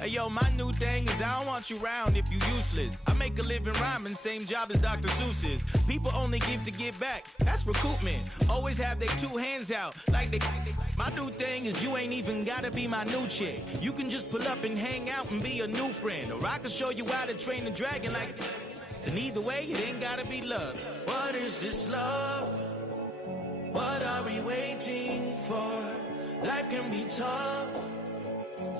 Hey yo, my new thing is I don't want you round if you useless. I make a living rhyming, same job as Dr. Seuss's. People only give to get back, that's recoupment. Always have their two hands out, like they. My new thing is you ain't even gotta be my new chick. You can just pull up and hang out and be a new friend. Or I can show you how to train the dragon like. And either way, it ain't gotta be love. What is this love? What are we waiting for? Life can be tough,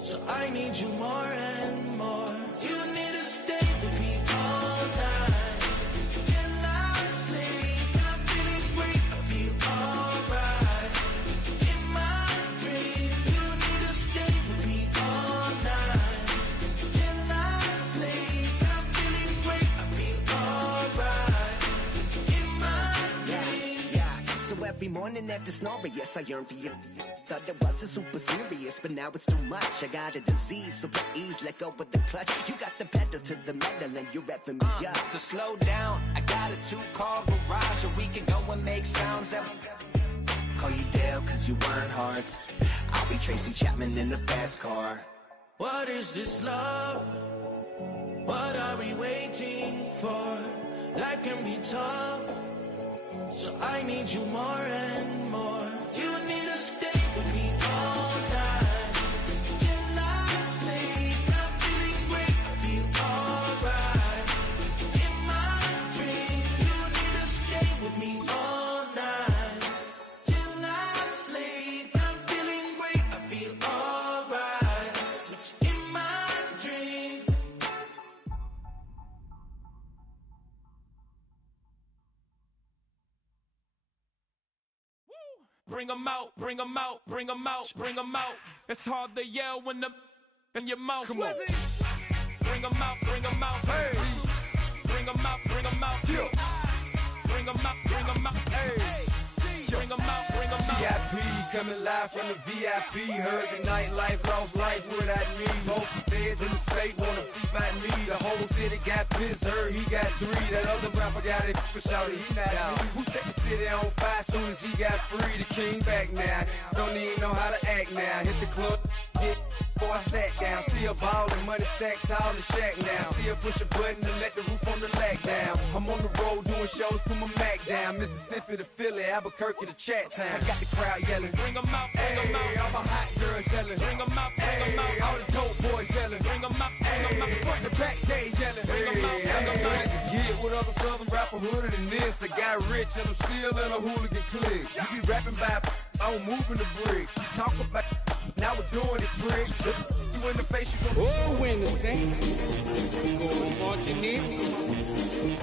so I need you more and more. You need to stay with me all night till I sleep. I'm feeling great, I feel alright. In my dreams, you need to stay with me all night till I sleep. I'm feeling great, I feel alright. In my dreams. Yeah. So every morning after snoring, yes, I yearn for you. Thought it wasn't super serious, but now it's too much. I got a disease, so please let go with the clutch. You got the pedal to the metal and you're revving me up. So slow down, I got a 2-car garage, so we can go and make sounds that... Call you Dale, cause you weren't hearts. I'll be Tracy Chapman in the fast car. What is this love? What are we waiting for? Life can be tough, so I need you more and more. You need to stay with me all night till I sleep. I'm feeling great, I feel alright. In my dreams, you need to stay with me all night till I sleep. I'm feeling great, I feel alright. In my dreams. Bring 'em out, bring 'em out, bring 'em out, bring 'em out. It's hard to yell when the in your mouth. Come on. Bring 'em out, bring 'em out. Hey. Bring 'em out, bring 'em out. Yeah. Bring 'em out, bring 'em out. Hey. Bring 'em out, bring 'em out. VIP coming live from the VIP. Heard the nightlife, lost life without me. Both the feds in the state wanna see by me. The whole city got pissed, heard he got 3. That other rapper got it for shouted, he not out. Who set the city on fire soon as he got free? The king back now, don't even know how to act now. Hit the club, get before I sat down. Still ballin', money stacked tall in shack now. Still push a button to let the roof on the lag down. I'm on the road doing shows, put my Mac down. Mississippi to Philly, Albuquerque to Chat Town. I got the crowd yelling, bring 'em out, bring 'em out. All my hot girls yelling, Bring 'em out, bring 'em out. all the dope boys yelling, Bring 'em out, bring 'em out. front to back gay yelling, Bring 'em out, bring 'em out. Get with other southern rapper hooded than this. I got rich and I'm still in a hooligan clique. You be rapping by, I'm moving the bricks. You talk about, now we're doing it, prick. You in the face, you gon' Oh, when the saints go marching in.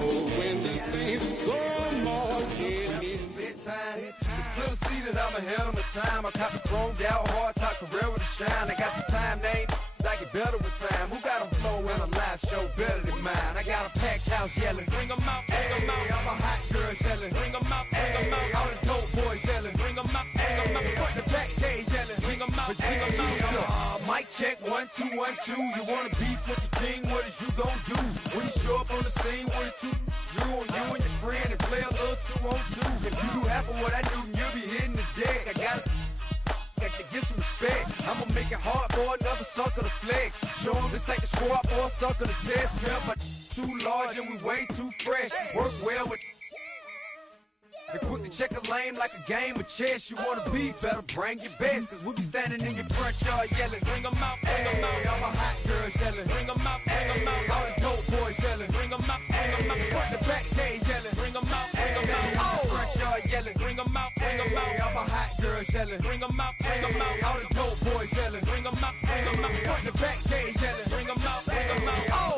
Oh, when the saints go marching in. bedtime. It's clear to see that I'm ahead of my time. I cop the chromed out, hard top career with a shine. I got some time, name. I get better with time. Who got a flow and a live show better than mine? I got a packed house yelling. Bring 'em out, bring 'em out. I'm a hot girl yelling. Bring 'em out, bring 'em out. All the dope boys yelling. Bring 'em out, bring 'em out. Front the back gay yelling. Bring 'em out, bring 'em out. Mic check 1 2 1 2. You wanna beef with the king? What is you gon' do when you show up on the scene with a 2 Drew on you and your friend and play a little 2 on 2? If you do half of what I do, you'll be hitting the deck. I gotta get some respect. I'ma make it hard for another sucker to flex. Show him this ain't the squad for a sucker to test. Pimp, my too large and we way too fresh. Work well with and quick to check a lane like a game of chess. You wanna be better, bring your best. Cause we be standing in your front yard yelling. Bring 'em out, bring 'em out. All my hot girls yelling. Bring 'em out, bring 'em out. All the dope boys yelling. Bring 'em out, bring 'em out. Front the back gay yelling. Bring 'em out, bring 'em out. All the front yard yelling. Bring 'em out, bring 'em out. All my hot girls yelling. Bring 'em out, bring 'em out. All the dope boys yelling. Bring 'em out, bring 'em out. Front the back gay yelling. Bring 'em out, bring 'em out. Oh!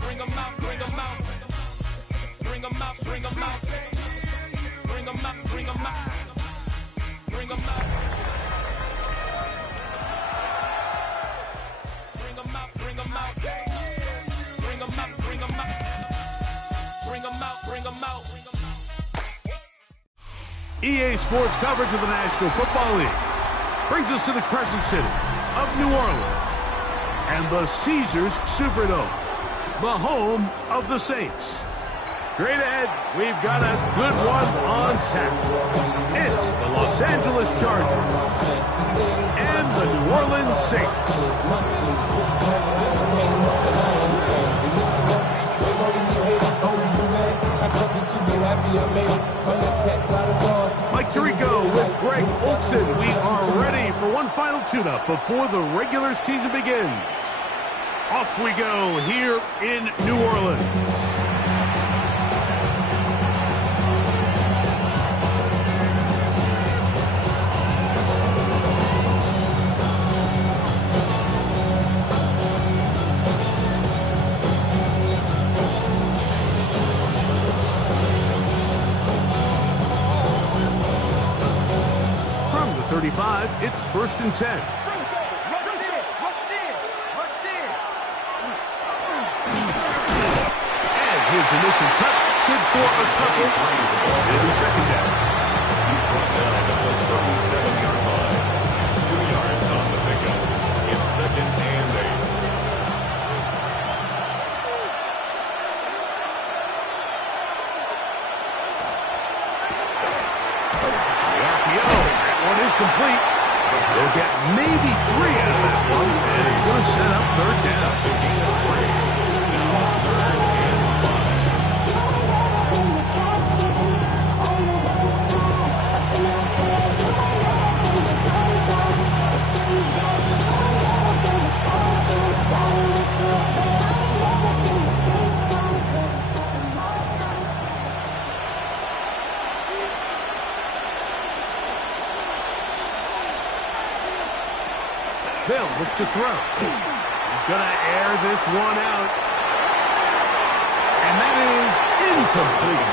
Bring 'em out, bring 'em out. Bring 'em out, bring 'em out. Bring 'em out, bring 'em out. Bring 'em out. EA Sports coverage of the National Football League brings us to the Crescent City of New Orleans and the Caesars Superdome, the home of the Saints. Straight ahead, we've got a good one on tap. It's the Los Angeles Chargers and the New Orleans Saints. Mike Tirico with Greg Olson. We are ready for one final tune-up before the regular season begins. Off we go here in New Orleans. From the 35, it's 1st and 10. His initial touch, good for a couple. In the second down. He's brought down at the 37-yard line. 2 yards on the pickup. It's 2nd and 8. The RPO, that one is complete. They'll get maybe 3 out of that one, and it's going to set up 3rd down. Bill looks to throw. He's going to air this one out. And that is incomplete.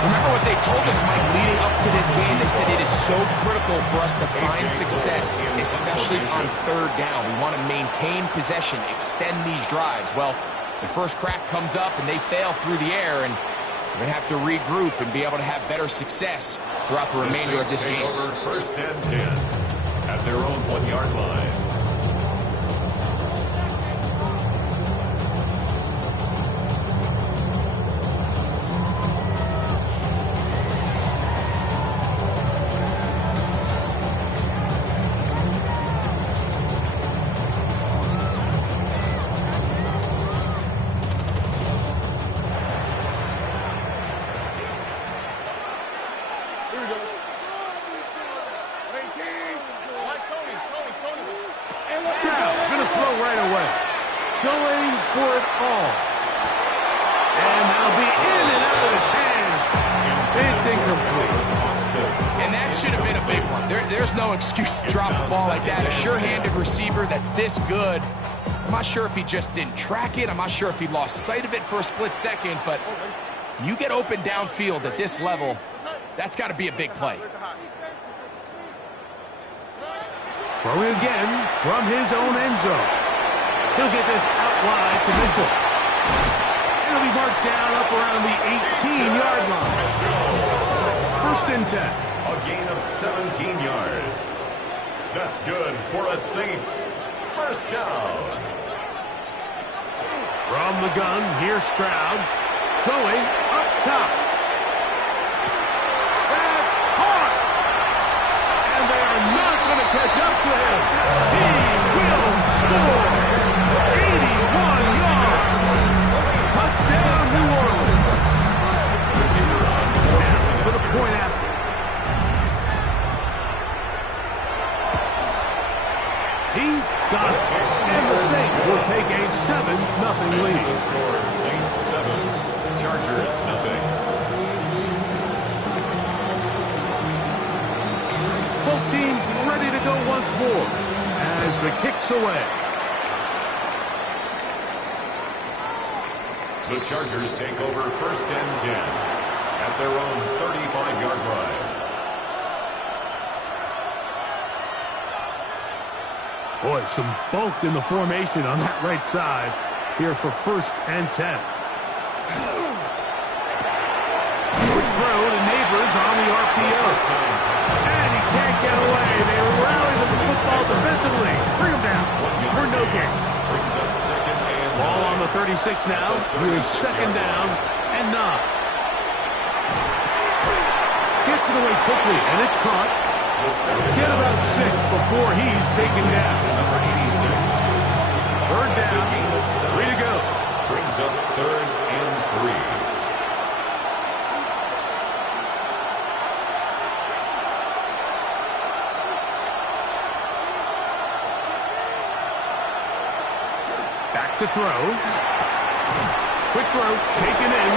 Remember what they told us, Mike, leading up to this game? They said it is so critical for us to find success, especially on 3rd down. We want to maintain possession, extend these drives. Well, the first crack comes up and they fail through the air, and we're going to have to regroup and be able to have better success throughout the remainder of this game. Over 1st and 10 at their own 1-yard line. There's no excuse to drop a ball like that. A sure-handed receiver that's this good. I'm not sure if he just didn't track it. I'm not sure if he lost sight of it for a split second, but you get open downfield at this level, that's got to be a big play. Throwing again from his own end zone. He'll get this out wide to Mitchell. It'll be marked down up around the 18-yard line. 1st and 10. A gain of 17 yards. That's good for a Saints 1st down. From the gun, here's Stroud. Going up top. That's caught. And they are not going to catch up to him. He will score. 81 yards. Touchdown, New Orleans. Now for the point after. He's got it. And the Saints will take a 7-0 lead. Score Saints 7, Chargers 0. Both teams ready to go once more as the kick's away. The Chargers take over 1st and 10 at their own 35-yard line. Boy, some bulk in the formation on that right side here for 1st and 10. Quick throw to Neighbors on the RPO. RPO. And he can't get away. They rally to the football defensively. Bring him down for no gain. Ball on the 36 now. Here's second down and 9. Gets it away quickly, and it's caught. Get about 6 before he's taken down. Third down, 3 to go. Brings up 3rd and 3. Back to throw. Quick throw, taken in.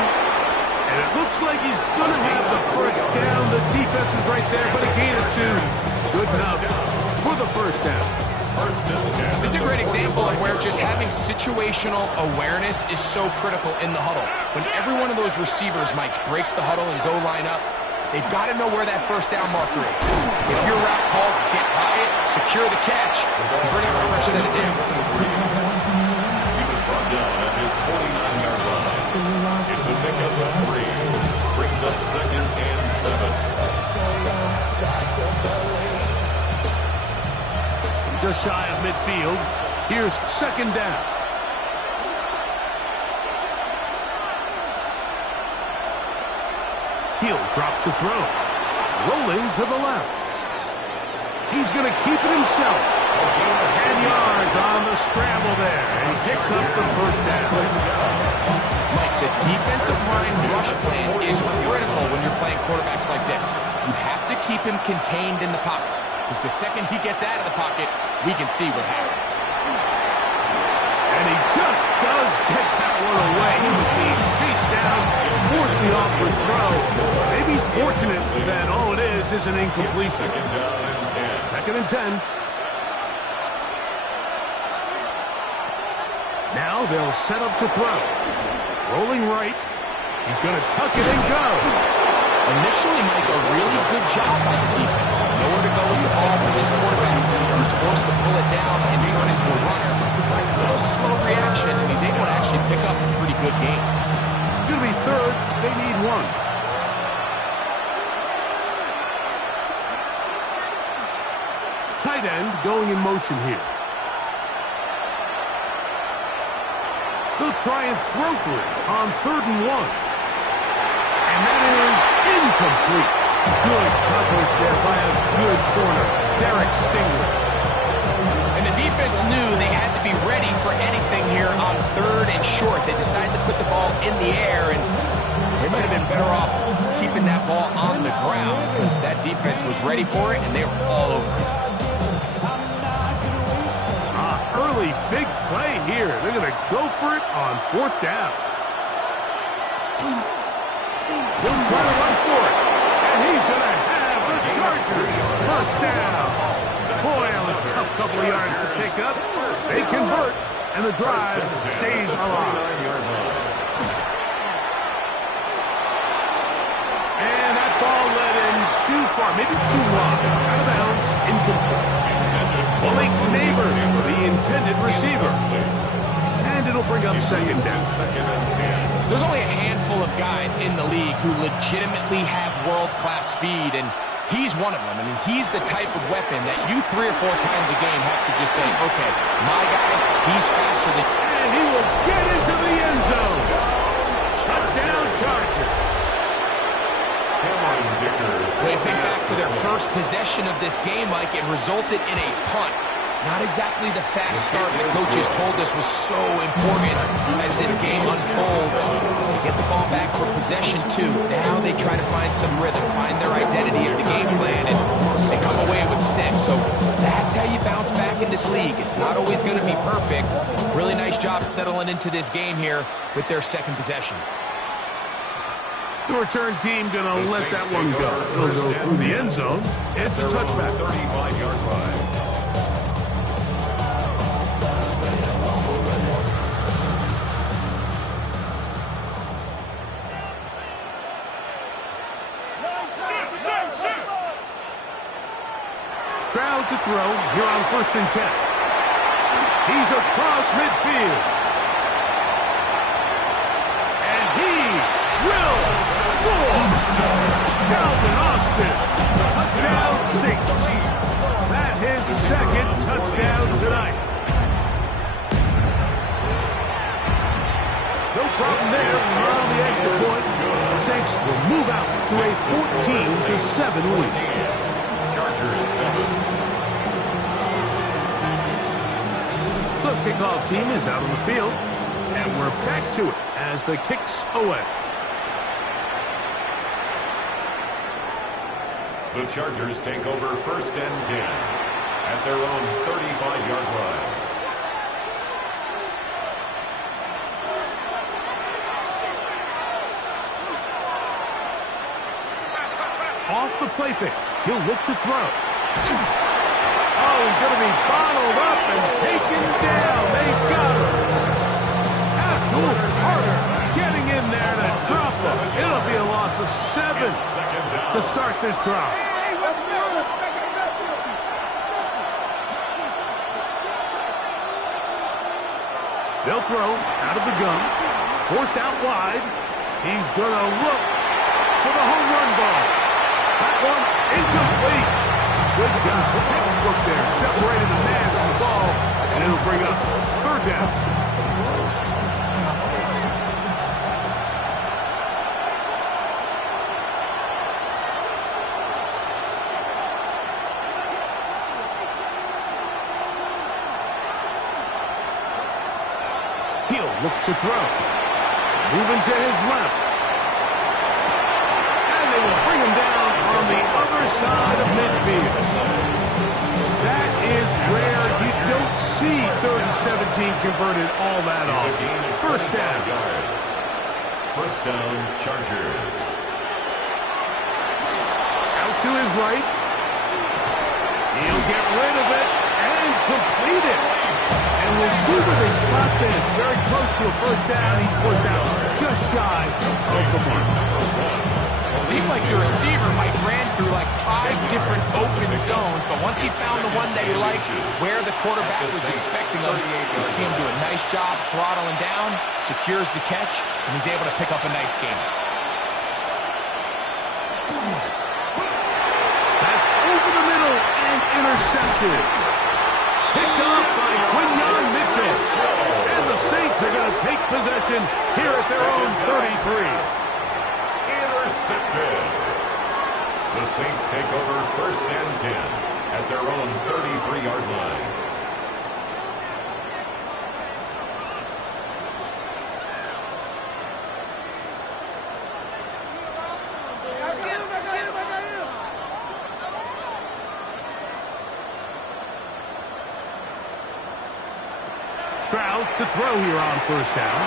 And it looks like he's going to have the first down. The defense is right there, but a gain of 2. Good enough for the first down. This is a great example of where just having situational awareness is so critical in the huddle. When every one of those receivers, Mike, breaks the huddle and go line up, they've got to know where that first down marker is. If your route calls, get by it, secure the catch, and bring up a fresh set of downs. He was brought down at his 49-yard line. It's a pickup of 3. Brings up 2nd and 7. Just shy of midfield. Here's second down. He'll drop to throw. Rolling to the left. He's going to keep it himself. 10 yards on the scramble there. And he picks up the first down. Mike, the defensive line rush plan is critical when you're playing quarterbacks like this. You have to keep him contained in the pocket. Because the second he gets out of the pocket, we can see what happens. And he just does get that one away. He was being chased down, forced the awkward throw. Maybe he's fortunate that all it is an incompletion. Second and 10. Now they'll set up to throw. Rolling right. He's going to tuck it and go. Initially, Mike, a really good job by the defense. Nowhere to go with the ball for this quarterback. He's forced to pull it down and turn into a runner. A little slow reaction. He's able to actually pick up a pretty good game. It's going to be third. They need 1. Tight end going in motion here. They'll try and throw for it on 3rd and 1. And that is incomplete. Good coverage there by a good corner, Derek Stingley. And the defense knew they had to be ready for anything here on 3rd and short. They decided to put the ball in the air, and they might have been better off keeping that ball on the ground because that defense was ready for it, and they were all over it. Early big play here. They're going to go for it on 4th down. He'll try to run for it. And he's going to have the Chargers first down. Boy, that was a tough couple of yards to pick up. They convert, and the drive stays alive. And that ball led in too far, maybe too wide. Out of bounds, incomplete. Malik Neighbors, the intended receiver. And it'll bring up second down. There's only a handful of guys in the league who legitimately have world-class speed, and he's one of them. I mean, he's the type of weapon that you 3 or 4 times a game have to just say, okay, my guy, he's faster than... And he will get into the end zone. Touchdown Chargers. When you think back to their first possession of this game, Mike, it resulted in a punt. Not exactly the fast start the coaches told us was so important as this game unfolds. They get the ball back for possession 2. Now they try to find some rhythm, find their identity of the game plan, and they come away with 6. So that's how you bounce back in this league. It's not always going to be perfect. Really nice job settling into this game here with their second possession. The return team going to let that one go. It'll go through the end zone. It's a touchback. 35-yard line. Crowd to throw here on 1st and 10. He's across midfield. And he will score. Calvin Austin will move out to a 14-7 lead. Chargers 7. The kickoff team is out on the field, and we're back to it as the kick's away. The Chargers take over 1st and 10 at their own 35-yard line. Off the play fake, he'll look to throw. Oh, he's going to be bottled up and taken down. They got him. Abdul Carter getting in there to drop him. It'll be a loss of 7 to start this drive. They'll throw out of the gun. Forced out wide. He's going to look for the home run ball. That one incomplete. Good job. Textbook there. Separated the man from the ball. And it'll bring up 3rd down. He'll look to throw. Moving to his left. And they will bring him down on the other side of midfield. That is rare. You don't see 3rd and 17 converted all that often. 1st down. 1st down, Chargers. Out to his right. He'll get rid of it and complete it. And we'll see where they spot this. Very close to a 1st down. He's forced out just shy of the mark. It seemed like the receiver, Mike, ran through like 5 different open zones, but once he found the one that he liked, where the quarterback was expecting him, you see him do a nice job throttling down, secures the catch, and he's able to pick up a nice gain. That's over the middle and intercepted. Picked off by Quinyon Mitchell. And the Saints are going to take possession here at their own 33. Intercepted. The Saints take over 1st and 10 at their own 33-yard line. Stroud to throw here on 1st down.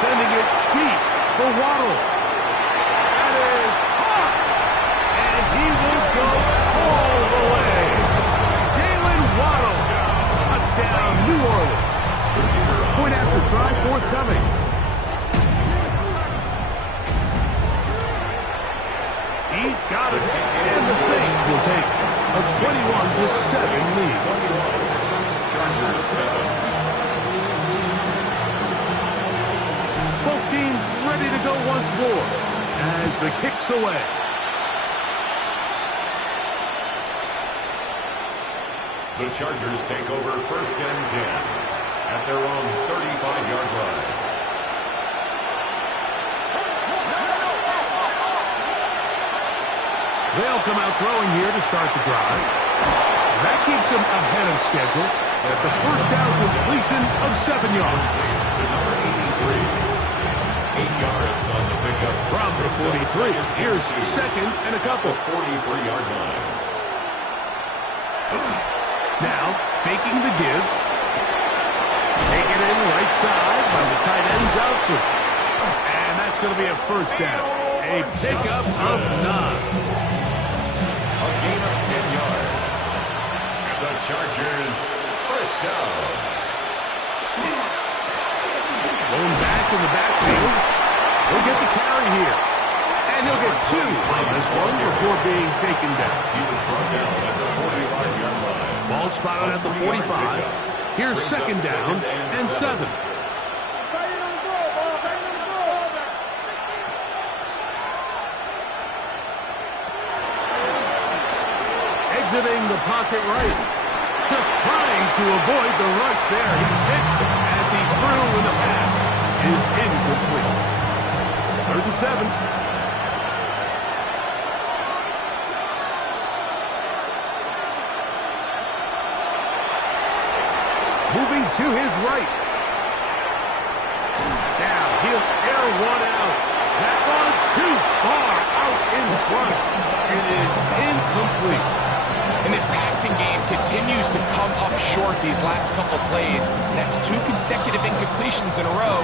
Sending it deep for Waddle. That is hot. And he will go all the way. Jalen Waddle. Touchdown, New Orleans. Point after try forthcoming. He's got it. And the Saints will take a 21-7 lead. Chargers 7. Both teams ready to go once more as the kick's away. The Chargers take over 1st and 10 at their own 35-yard line. They'll come out throwing here to start the drive. That keeps them ahead of schedule. That's a 1st down completion of 7 yards. To number 83. 8 yards on the pickup. From the 43, here's 2nd and a couple. 43-yard line. Now, faking the give. Taken in right side by the tight end Johnson. And that's going to be a 1st down. A pickup of 9. A gain of 10 yards. And the Chargers 1st down. Going back in the backfield. He'll get the carry here. And he'll get 2 on this one before being taken down. He was brought down at the 45-yard line. Ball spotted at the 45. Here's 2nd down and 7. Exiting the pocket right. Just trying to avoid the rush there. He's hit as he threw when the pass is incomplete. 3rd and 7. moving to his right. Now he'll air one out. That one too far out in front. It is incomplete. And this passing game continues to come up short these last couple plays. That's 2 consecutive incompletions in a row.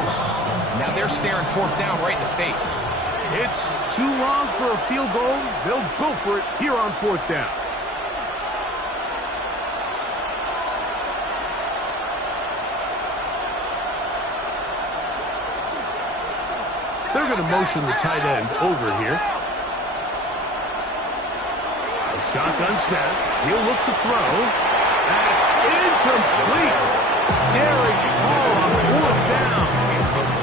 Now they're staring 4th down right in the face. It's too long for a field goal. They'll go for it here on 4th down. They're going to motion the tight end over here. A shotgun snap. He'll look to throw. That's incomplete. Derek Hall on 4th down.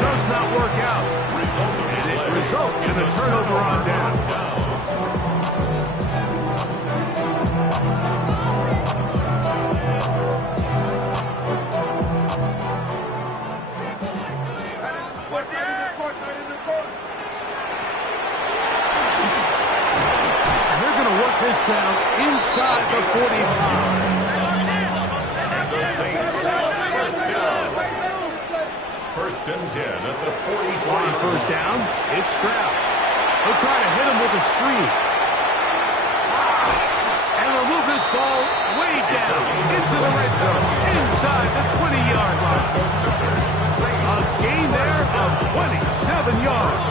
Does not work out. And it results in a turnover on down. This down inside the 45. And the Saints, 1st down. 1st and 10 at the 45. On 1st down, it's Stroud. He'll try to hit him with a screen. And they'll move this ball way down into the red zone, inside the 20-yard line. A gain there of 27 yards.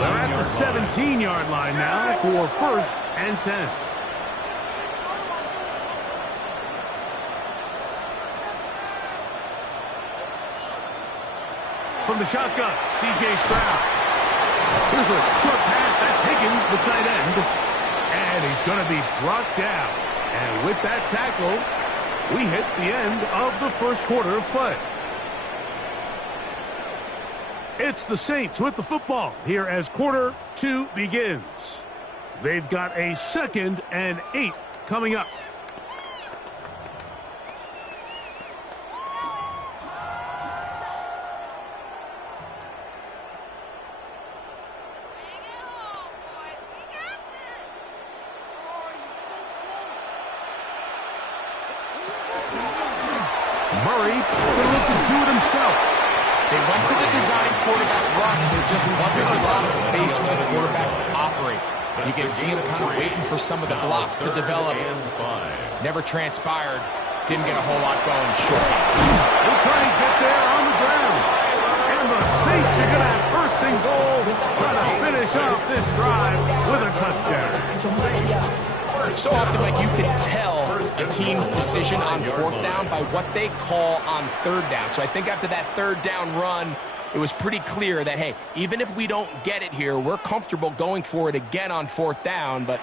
They're at the 17-yard line now for 1st and 10. From the shotgun, C.J. Stroud. Here's a short pass. That's Higgins, the tight end. And he's going to be brought down. And with that tackle, we hit the end of the 1st quarter of play. It's the Saints with the football here as quarter 2 begins. They've got a 2nd and 8 coming up. Murray will look to do it himself. They went to the design quarterback run, and there just wasn't a lot of space for the quarterback to operate. You can see him kind of waiting for some of the blocks to develop. Never transpired. Didn't get a whole lot going short. They'll try and get there on the ground. And the Saints are going to have 1st and goal, trying to finish off this drive with a touchdown. So often, Mike, you can tell a team's decision on 4th down by what they call on 3rd down. So I think after that 3rd down run, it was pretty clear that, hey, even if we don't get it here, we're comfortable going for it again on 4th down, but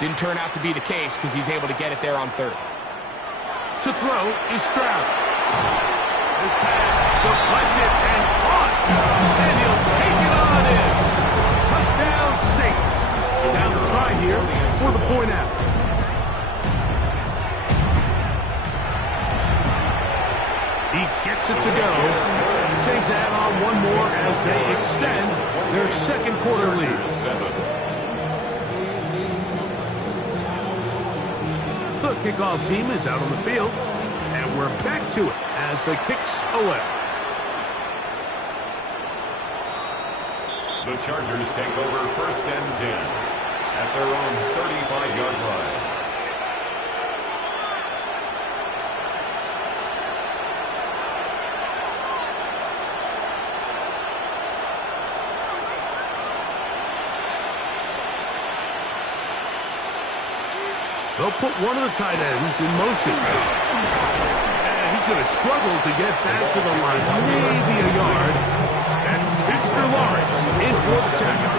didn't turn out to be the case because he's able to get it there on 3rd. To throw is Stroud. This pass deflected and caught. And he'll take it on in. Touchdown Saints. Down the try here for the point after. He gets it to go. Saints add on one more as they extend their 2nd quarter lead. The kickoff team is out on the field, and we're back to it as the kicks away. The Chargers take over 1st and 10 at their own 35-yard line. They'll put one of the tight ends in motion. And he's going to struggle to get back to the line. Maybe a yard. That's Mr. Lawrence in for the tackle.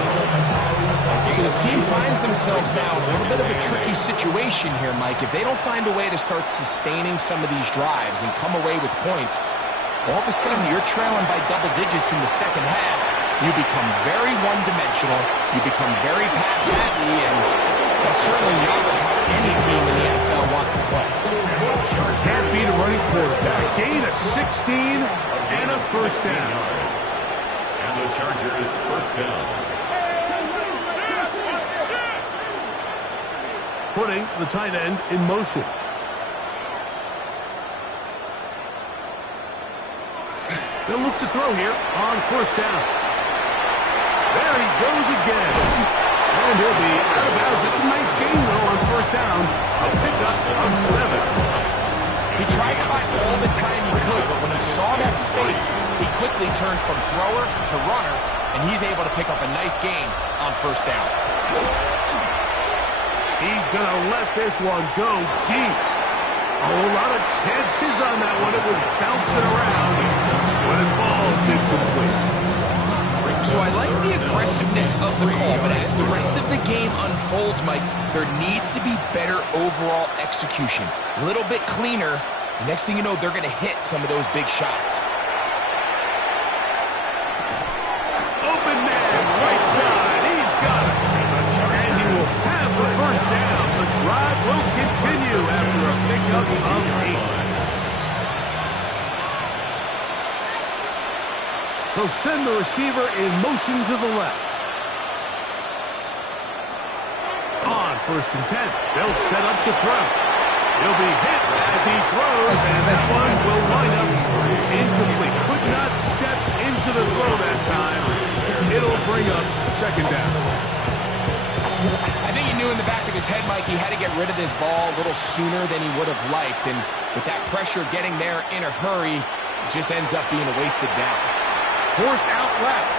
So this team finds themselves now in a little bit of a tricky situation here, Mike. If they don't find a way to start sustaining some of these drives and come away with points, all of a sudden you're trailing by double digits in the 2nd half. You become very one-dimensional. You become very pass-happy, and that's certainly not any team in the NFL wants to play. Can't beat a running quarterback. Gain of 16 and a 1st down. And the Chargers 1st down. Putting the tight end in motion. They'll look to throw here on first down. There he goes again. And he'll be out of bounds. It's a nice game, though, on first down. A pickup of 7. He tried to buy all the time he could, but when he saw that space, he quickly turned from thrower to runner, and he's able to pick up a nice gain on first down. He's going to let this one go deep. A whole lot of chances on that one. It was bouncing around when it falls incomplete. So I like the aggressiveness of the call, but as the rest of the game unfolds, Mike, there needs to be better overall execution. A little bit cleaner. Next thing you know, they're going to hit some of those big shots. Open man, right side. He's got it. And he will have the first down. The drive will continue after a pickup of 8. They'll send the receiver in motion to the left. On first and 10, they'll set up to throw. He'll be hit as he throws, and that one will wind up incomplete. Could not step into the throw that time. It'll bring up second down. I think he knew in the back of his head, Mike, he had to get rid of this ball a little sooner than he would have liked. And with that pressure getting there in a hurry, it just ends up being a wasted down. Forced out left.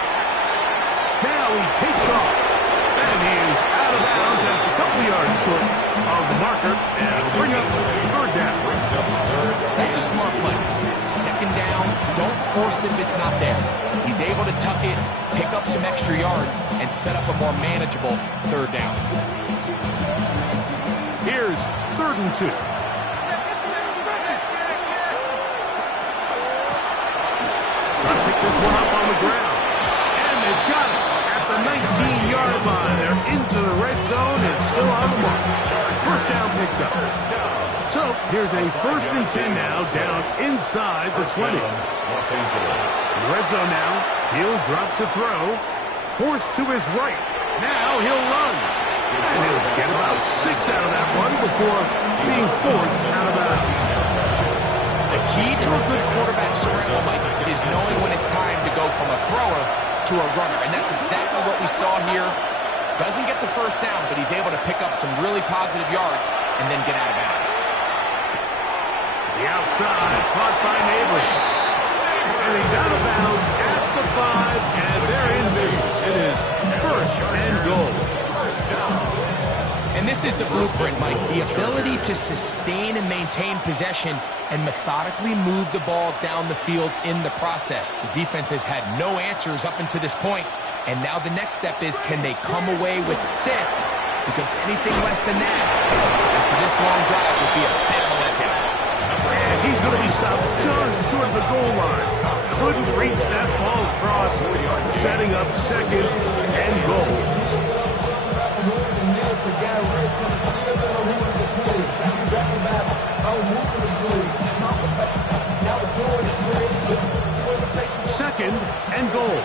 Now he takes off. And he is out of bounds. That's a couple yards short of the marker. And it'll bring up third down. That's a smart play. Second down, don't force it if it's not there. He's able to tuck it, pick up some extra yards, and set up a more manageable third down. Here's 3rd and 2. Pick this one up on the ground. And they've got it at the 19-yard line. They're into the red zone and still on the march. First down picked up. So here's a 1st and 10 now, down inside the 20. Los Angeles. In the red zone now, he'll drop to throw. Forced to his right. Now he'll run. And he'll get about 6 out of that one before being forced out of bounds. The key to a good quarterback scramble, Mike, is knowing when it's time to go from a thrower to a runner. And that's exactly what we saw here. Doesn't get the first down, but he's able to pick up some really positive yards and then get out of bounds. The outside, caught by Neighbors. And he's out of bounds at the 5, and they're in business. It is 1st and goal. And this is the blueprint, Mike. The ability to sustain and maintain possession and methodically move the ball down the field in the process. The defense has had no answers up until this point, and now the next step is, can they come away with 6? Because anything less than that, after this long drive, would be a bit of a letdown. And he's going to be stopped just short of the goal line. Couldn't reach that ball across, setting up 2nd and goal. Second and goal.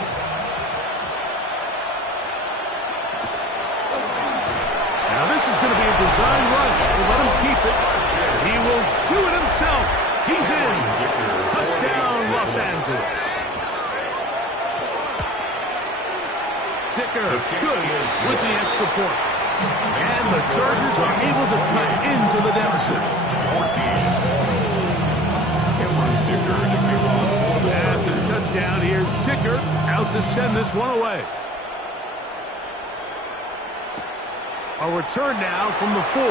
Now this is going to be a design run. We'll let him keep it. He will do it himself. He's in. Touchdown, Los Angeles. Dicker, good with the extra point. And the Chargers are able to cut into the deficit. 14. After the touchdown, here's Dicker out to send this one away. A return now from the 4.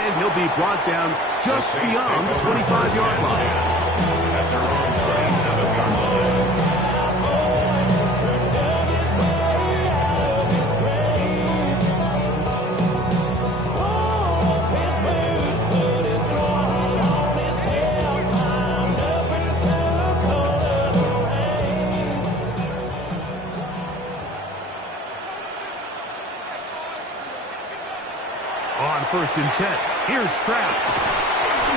And he'll be brought down just beyond the 25-yard line. At their own 27-yard line. On 1st and 10, here's Stroud.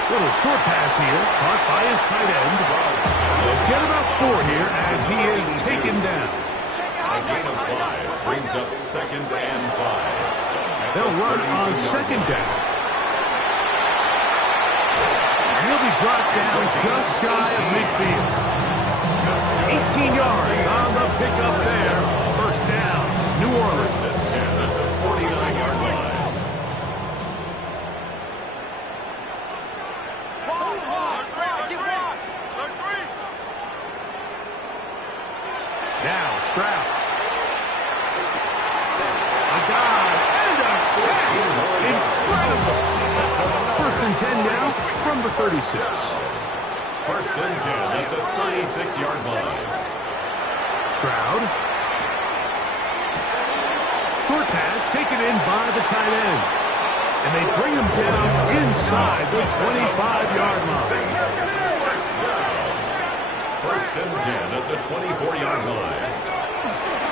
Little short pass here, caught by his tight end. They'll get about 4 here as he is taken down. A gain of 5 brings up 2nd and 5. They'll run on 2nd down. And he'll be brought down just shy of midfield. 18 yards on the pickup there. First down, New Orleans. First and 10 at the 49-yard line. Now Stroud. A dive and a catch. Incredible. First and 10 now from the 36. First and 10 at the 36-yard line. Stroud. Short pass taken in by the tight end. And they bring him down inside the 25-yard line. First and 10 at the 24-yard line.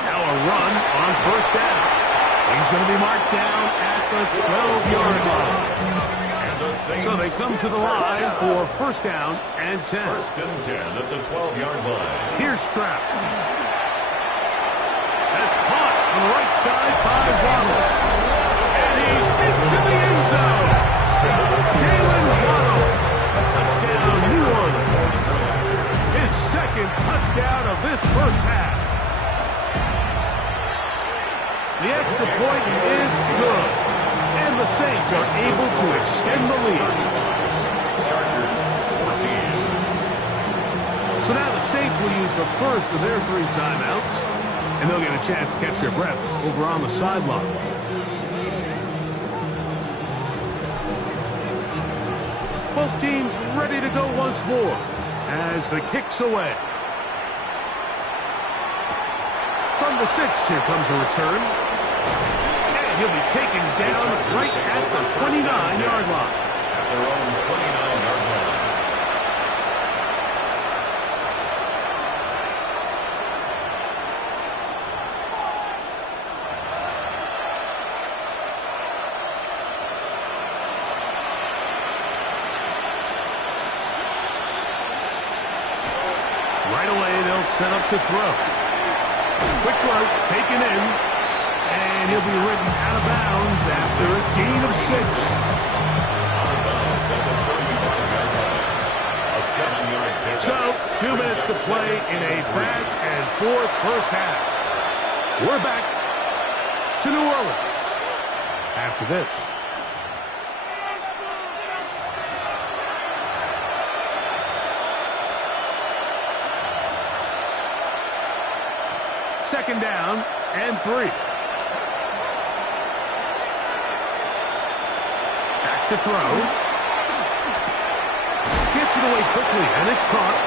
Now a run on first down. He's going to be marked down at the 12-yard line. So they come to the line for first down and 10. First and 10 at the 12-yard line. Here's Stroud. That's caught on the right side by Waddle. And he's into the end zone. Jalen Waddle. Touchdown, New Orleans. His second touchdown of this first half. The extra point is good. And the Saints are able to extend the lead. Chargers 14. So now the Saints will use the first of their 3 timeouts. And they'll get a chance to catch their breath over on the sideline. Both teams ready to go once more as the kick's away. From the 6, here comes a return. And he'll be taken down right at the 29-yard line. At their own 29-yard line. Right away, they'll set up to throw. Quick throw, taken in, and he'll be ridden out of bounds after a gain of 6. Out of bounds at the 35-yard line. A 7-yard pickup. So, 2 minutes to play in a back-and-forth first half. We're back to New Orleans after this. Second down and 3. Back to throw. Gets it away quickly, and it's caught.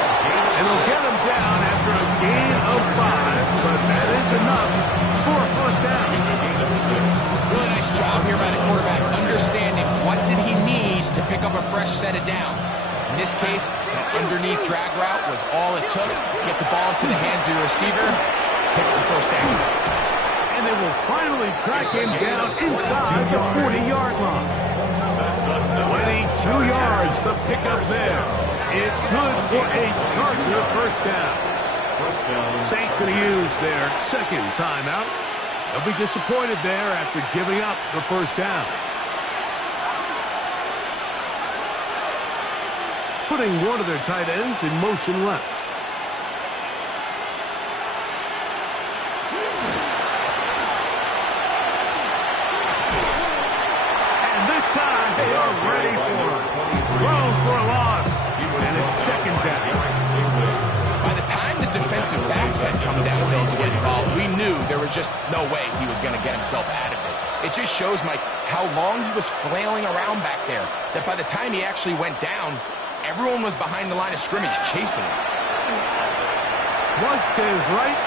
And they'll get him down after a gain of 5, but that is enough for a first down. Really nice job here by the quarterback, understanding what did he need to pick up a fresh set of downs. In this case, that underneath drag route was all it took. Get the ball into the hands of your receiver, pick up the first down. And they will finally track him down inside the 40-yard line. 22 yards, the pickup there. It's good for a Charger first down. Saints going to use their second timeout. They'll be disappointed there after giving up the first down. Putting one of their tight ends in motion left. And this time they are ready for it. Thrown for a loss. And it's second down. By the time the defensive backs had come downhill to get involved, we knew there was just no way he was going to get himself out of this. It just shows, Mike, how long he was flailing around back there, that by the time he actually went down, everyone was behind the line of scrimmage chasing him. Flush to his right.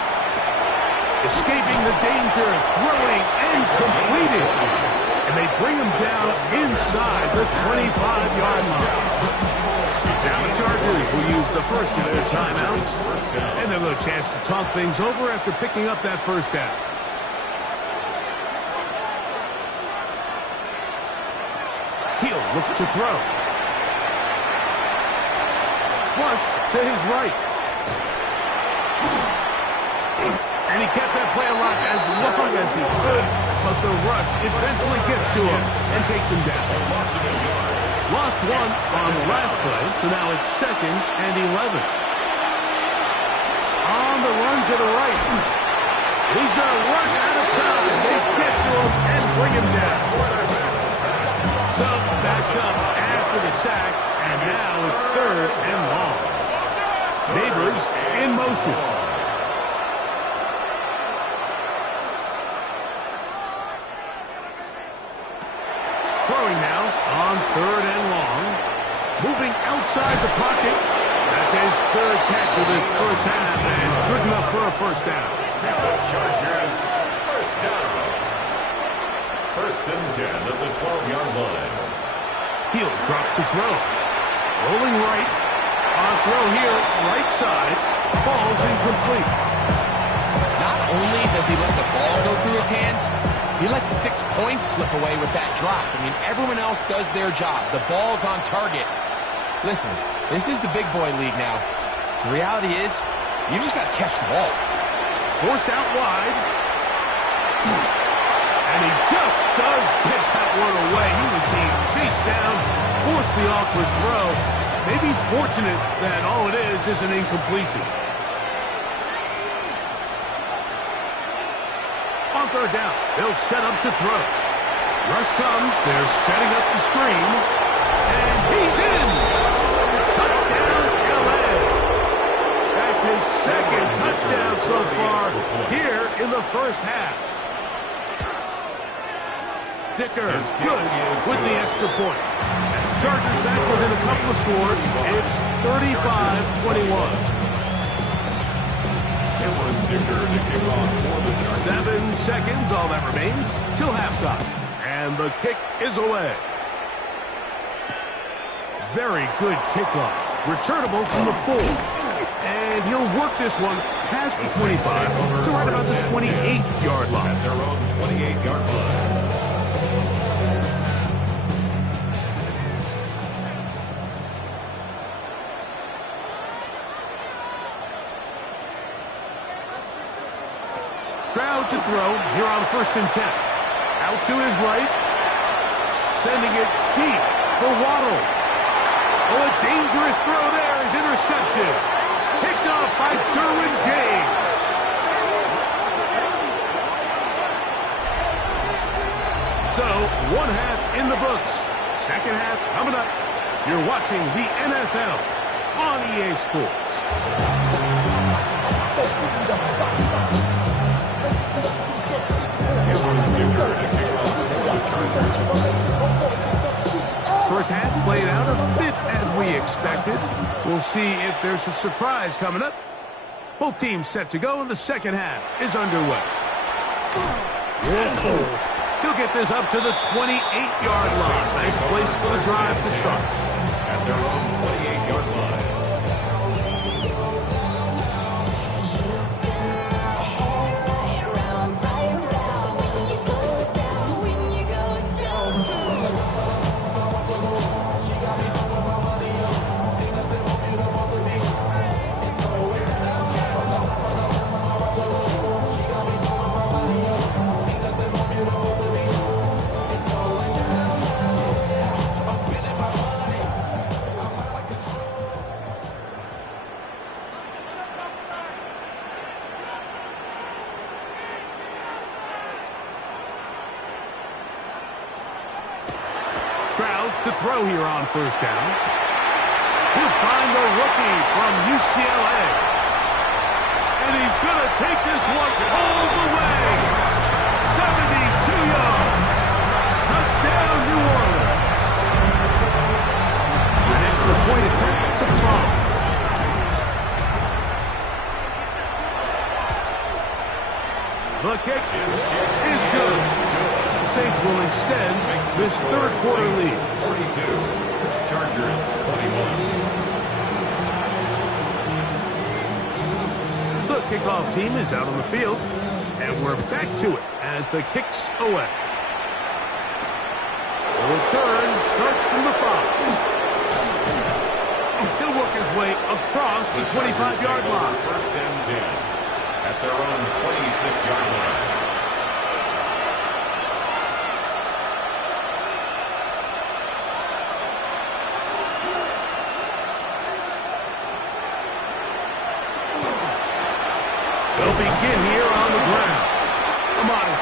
Escaping the danger, throwing, and completing. And they bring him down inside the 25-yard line. Now the Chargers will use the first of their timeouts. And they'll have a chance to talk things over after picking up that first down. He'll look to throw. Flush to his right. And he kept that play alive as long as he could, but the rush eventually gets to him and takes him down. Lost one on the last play, so now it's 2nd and 11. On the run to the right. He's going to run out of time. They get to him and bring him down. So back up after the sack, and now it's 3rd and long. Neighbors in motion. Throwing now on 3rd and long. Moving outside the pocket. That's his 3rd catch of this first half, and good enough for a first down. And the Chargers, first down. 1st and 10 at the 12-yard line. He'll drop to throw. Rolling right. On throw here, right side. Falls incomplete. Not only does he let the ball go through his hands, he lets 6 points slip away with that drop. I mean, everyone else does their job. The ball's on target. Listen, this is the big boy league now. The reality is, you just got to catch the ball. Forced out wide. And he just does get that one away. He was being chased down, forced the awkward throw. Maybe he's fortunate that all it is an incompletion. On 3rd down, they'll set up to throw. Rush comes, they're setting up the screen, and he's in! Touchdown, LA! That's his 2nd touchdown so far here in the first half. Dicker good with the extra point. Chargers back within a couple of scores. It's 35-21. 7 seconds, all that remains, till halftime. And the kick is away. Very good kickoff. Returnable from the 4. And he'll work this one past the 25 to right about the 28-yard line. At their own 28-yard line. Stroud to throw here on 1st and 10. Out to his right. Sending it deep for Waddle. Oh, a dangerous throw there is intercepted. Picked off by Derwin James. So, 1 half in the books. 2nd half coming up. You're watching the NFL on EA Sports. First half played out a bit as we expected. We'll see if there's a surprise coming up. Both teams set to go, and the 2nd half is underway. He'll get this up to the 28-yard line. Nice place for the drive to start. At their own 28-yard line. Stroud to throw here on 1st down. He'll find the rookie from UCLA. And he's going to take this one all the way. 72 yards. Touchdown, New Orleans. An extra point attempt to follow. The kick is good. Saints will extend this 3rd quarter lead. 42, Chargers 21. The kickoff team is out on the field, and we're back to it as the kick's away. The return starts from the 5. He'll work his way across the 25-yard line. 1st and 10 at their own 26-yard line.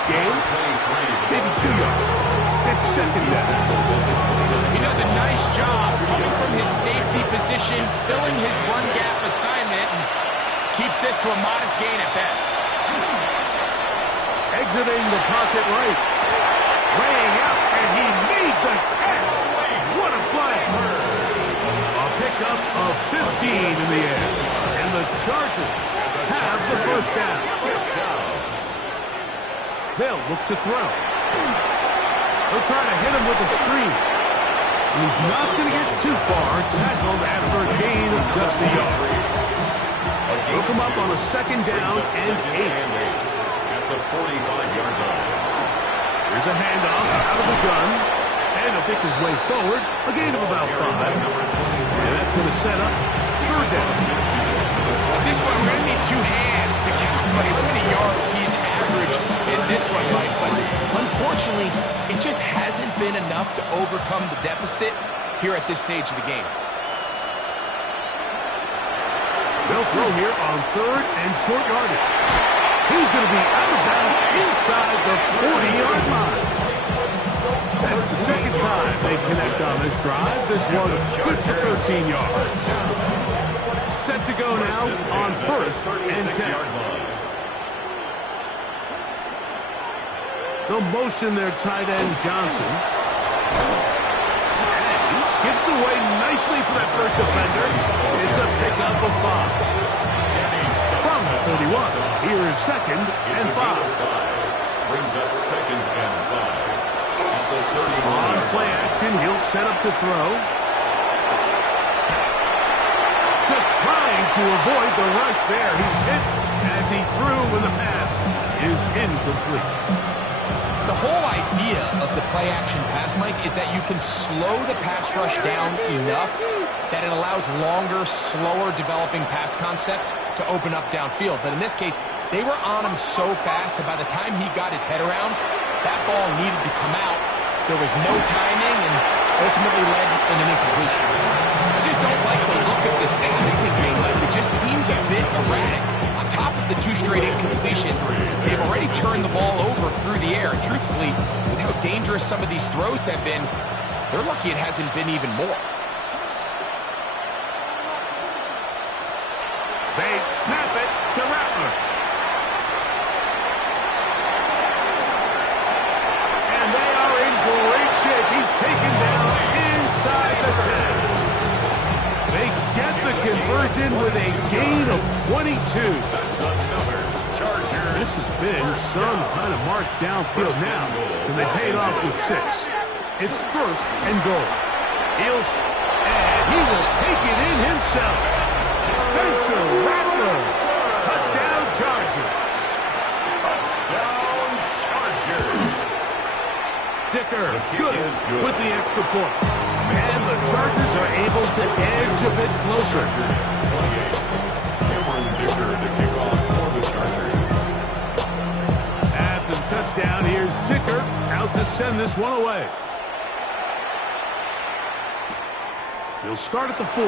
game. Maybe 2 yards. It's second down. He does a nice job coming from his safety position, filling his run gap assignment, and keeps this to a modest gain at best. Exiting the pocket right. Laying out, and he made the catch. What a play. A pickup of 15 in the air. And the Chargers have the first down. They'll look to throw. They'll try to hit him with a screen. And he's not going to get too far. Tackled after a gain of just a yard. They'll come up on a second down and 8. At the 45-yard line. Here's a handoff out of the gun. And he'll pick his way forward. A gain of about 5. And that's going to set up third down. At this one, we're going to need 2 hands to count how many yards he's averaged in this one, Mike. But unfortunately, it just hasn't been enough to overcome the deficit here at this stage of the game. They'll throw here on third and short yardage. He's going to be out of bounds inside the 40-yard line. That's the second time they connect on this drive. This one good for 13 yards. Set to go now on first and 10. They'll motion their tight end Johnson. And he skips away nicely for that first defender. It's a pickup of 5. From the 31, here is second and 5. Brings up second and 5. At the 31. On play action, he'll set up to throw. Just trying to avoid the rush there. He's hit as he threw when the pass is incomplete. The whole idea of the play-action pass, Mike, is that you can slow the pass rush down enough that it allows longer, slower developing pass concepts to open up downfield. But in this case, they were on him so fast that by the time he got his head around, that ball needed to come out. There was no timing and ultimately led in an incompletion. I just don't like the look of this passing game. Like, it just seems a bit erratic. On top of the 2 straight incompletions, they've already turned the ball over through the air. And truthfully, with how dangerous some of these throws have been, they're lucky it hasn't been even more. They snap it to Rattler. And they are in great shape. He's taken down inside the 10. They get the conversion with a gain of 22. That's another Charger. This has been some kind of march downfield now, and they paid off with 6. It's first and goal. And he will take it in himself. Spencer Rattler. Touchdown Chargers. Touchdown Chargers. Dicker good with the extra point. And the Chargers are able to edge a bit closer. Cameron Dicker to kick off for the Chargers. After the touchdown, here's Dicker out to send this one away. He'll start at the 4.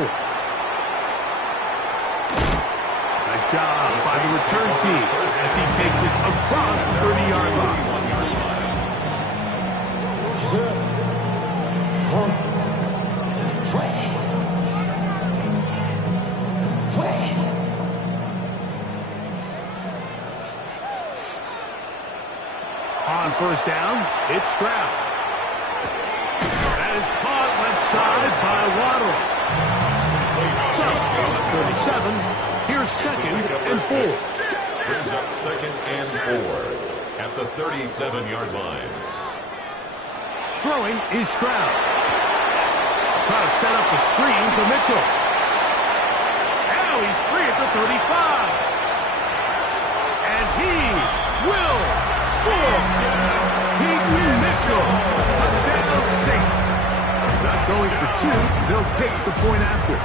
Nice job by the return team as he takes it across the 30-yard line. On first down, it's Stroud. That is caught left side by Waddle. So, from the 37, here's second and 4. Brings up second and 4 at the 37-yard line. Throwing is Stroud. Try to set up the screen to Mitchell. Now he's free at the 35. And he will score. Peyton Mitchell. Touchdown Saints. Not going for 2. They'll take the point after.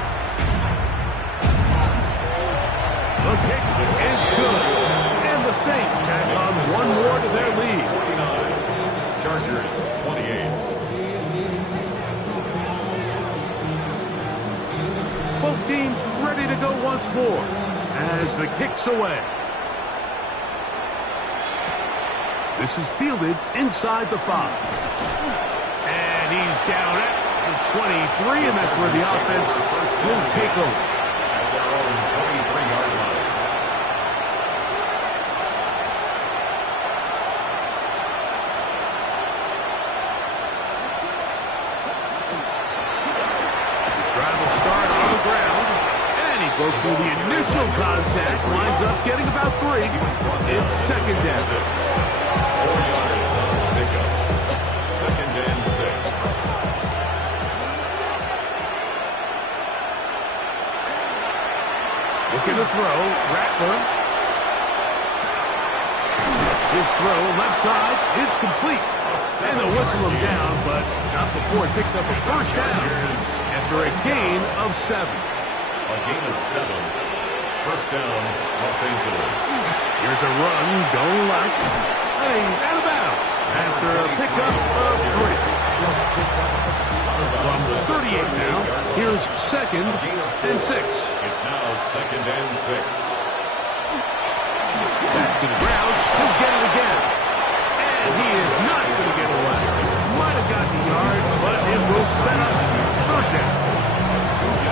The kick is good. And the Saints tack on one more to their lead. 49. Chargers 28. Both teams ready to go once more as the kick's away. This is fielded inside the 5. And he's down at the 23, and that's where the offense will take over. At their own 23-yard line. Drive will start on the ground. And he broke through the initial contact. Winds up getting about 3. It's second down. 4 yards on the pickup. Second and 6. Looking to throw. Rattler. His throw left side is complete. And they'll whistle him down, but not before it picks up a first down after a gain of 7. A gain of 7. First down, Los Angeles. Here's a run going left. And he's out of bounds after a pickup of 3. From 38 now, here's second and 6. It's now second and 6. Back to the ground. He'll get it again. And he is not going to get away. Might have gotten a yard, but it will set up third down.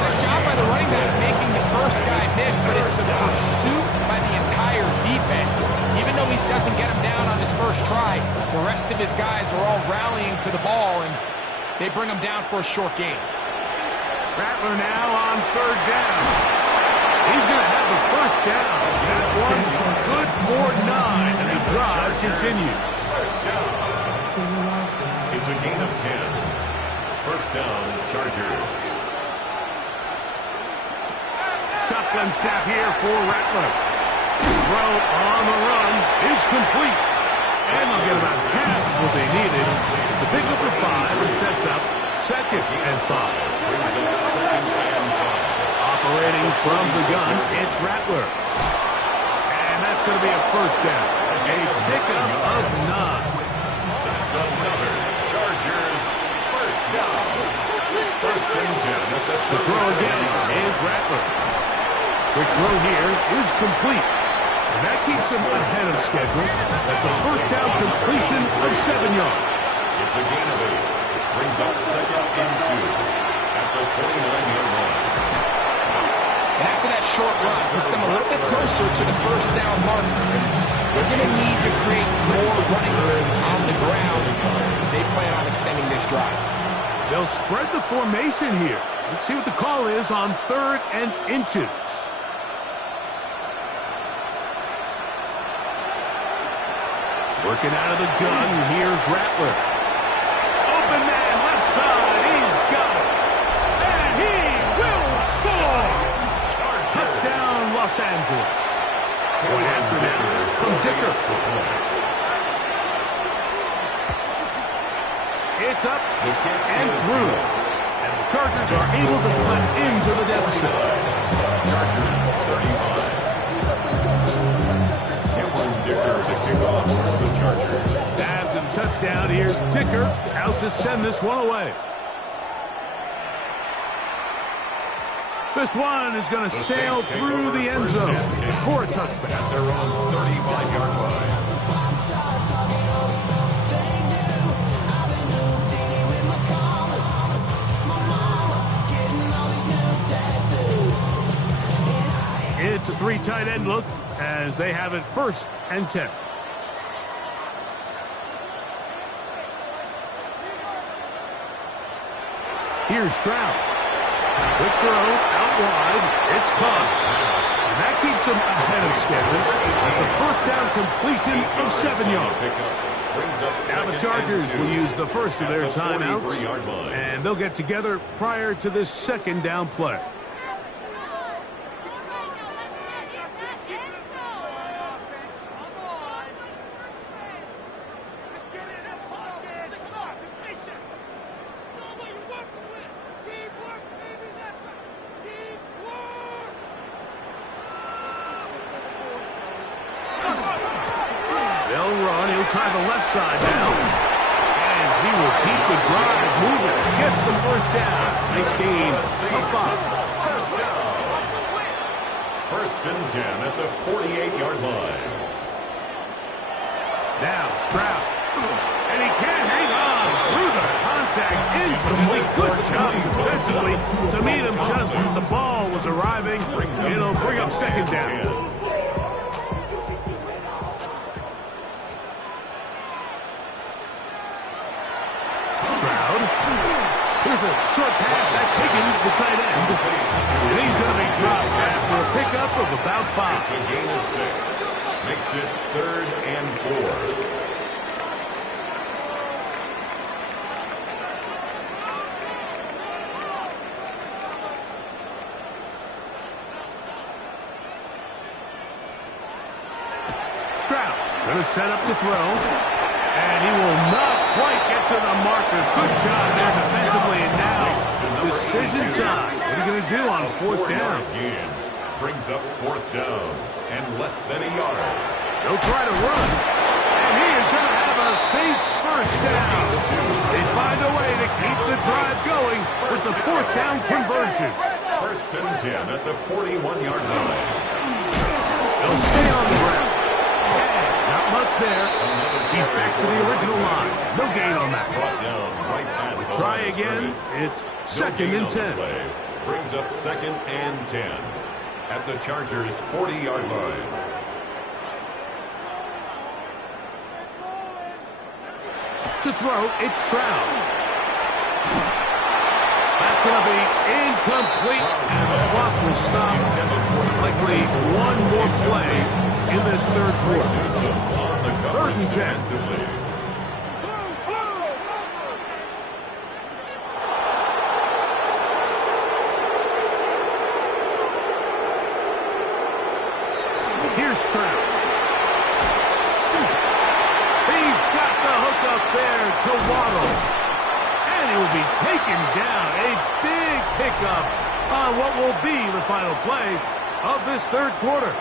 Nice job by the running back making the first guy miss, but it's the pursuit by the entire defense. Even though he doesn't get him down on his first try, the rest of his guys are all rallying to the ball, and they bring him down for a short gain. Rattler now on third down. He's going to have the first down. That one good for 9, and the drive continues. First down. It's a gain of 10. First down, Chargers. Shotgun snap here for Rattler. Throw on the run is complete. And they'll get about half of what they needed. It's a pickup of 5 and sets up second and 5. Brings up second and 5. Operating from the gun, it's Rattler. And that's going to be a first down. A pickup of 9. That's another Chargers first down. First and 10 at the To throw again is Rattler. Quick throw here is complete. And that keeps him ahead of schedule. That's a first down completion of 7 yards. It's a gain of 8. Brings up second and 2 at the 29-yard line. And after that short run, puts them a little bit closer to the first down mark. They're going to need to create more running room on the ground if they plan on extending this drive. They'll spread the formation here. Let's see what the call is on 3rd and inches. Working out of the gun, here's Rattler. Open man, left side, he's got it. And he will score! Touchdown, Los Angeles. Point after now from Dicker. It's up and through. And the Chargers are able to cut into the deficit. Chargers 35. Dicker to kick off for the Chargers. After the touchdown, here's Dicker out to send this one away. This one is going to sail through the end zone for a touchback. At their own 35-yard line. It's a 3 tight end look as they have it 1st and 10. Here's Stroud. Quick throw, out wide. It's caught. And that keeps him ahead of schedule. That's a first down completion of 7 yards. Now the Chargers will use the first of their timeouts. And they'll get together prior to this second down play. They'll run. He'll try the left side now. And he will keep the drive moving. Gets the first down. Nice gain of 5. First down. First and 10 at the 48-yard line. Now Stroud. And he can't hang on through the contact. Incomplete. Good job defensively to meet him just as the ball was arriving. It'll bring up second down. Stroud. Here's a short pass. That's Higgins, the tight end. And he's going to be dropped after a pickup of about 5. It's a gain of 6. Makes it 3rd and 4. Stroud going to set up to throw. And he will not quite get to the marker. Good job there defensively. And now, decision time. What are you going to do on 4th down? Again. Brings up 4th down and less than a yard. They'll try to run. And he is going to have a Saints first down. They find a way to keep the drive going with the 4th down conversion. 1st and 10 at the 41-yard line. They'll stay on the ground. And not much there. He's back to the original line. No gain on that. We try again. It's 2nd and 10. Brings up 2nd and 10 at the Chargers' 40-yard line. To throw, it's Stroud. That's going to be incomplete, and the clock will stop. Likely one more play in this 3rd quarter. 3rd and 10. Here's Stroud. He's got the hook up there to Waddle. And he will be taken down. A big pickup on what will be the final play of this 3rd quarter.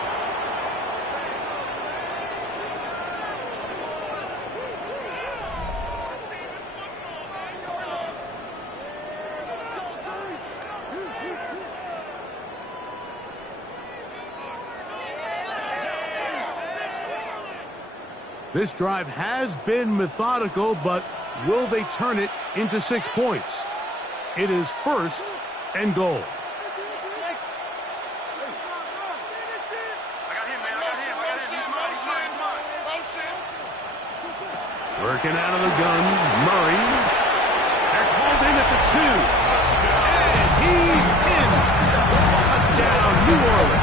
This drive has been methodical, but will they turn it into 6 points? It is 1st and goal. Working out of the gun, Murray. They're called in at the 2. And he's in. Touchdown, New Orleans.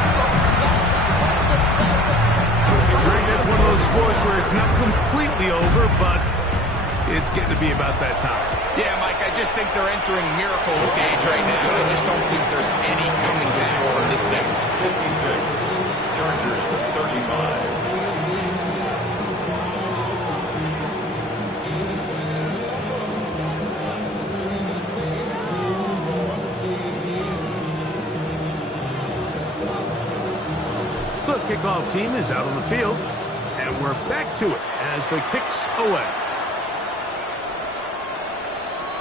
That's one of those scores where it's not completely over, but it's getting to be about that time. Yeah, Mike, I just think they're entering miracle stage right now. I just don't think there's any coming back from this next. 56, Chargers 35. The kickoff team is out on the field, and we're back to it as the kick's away.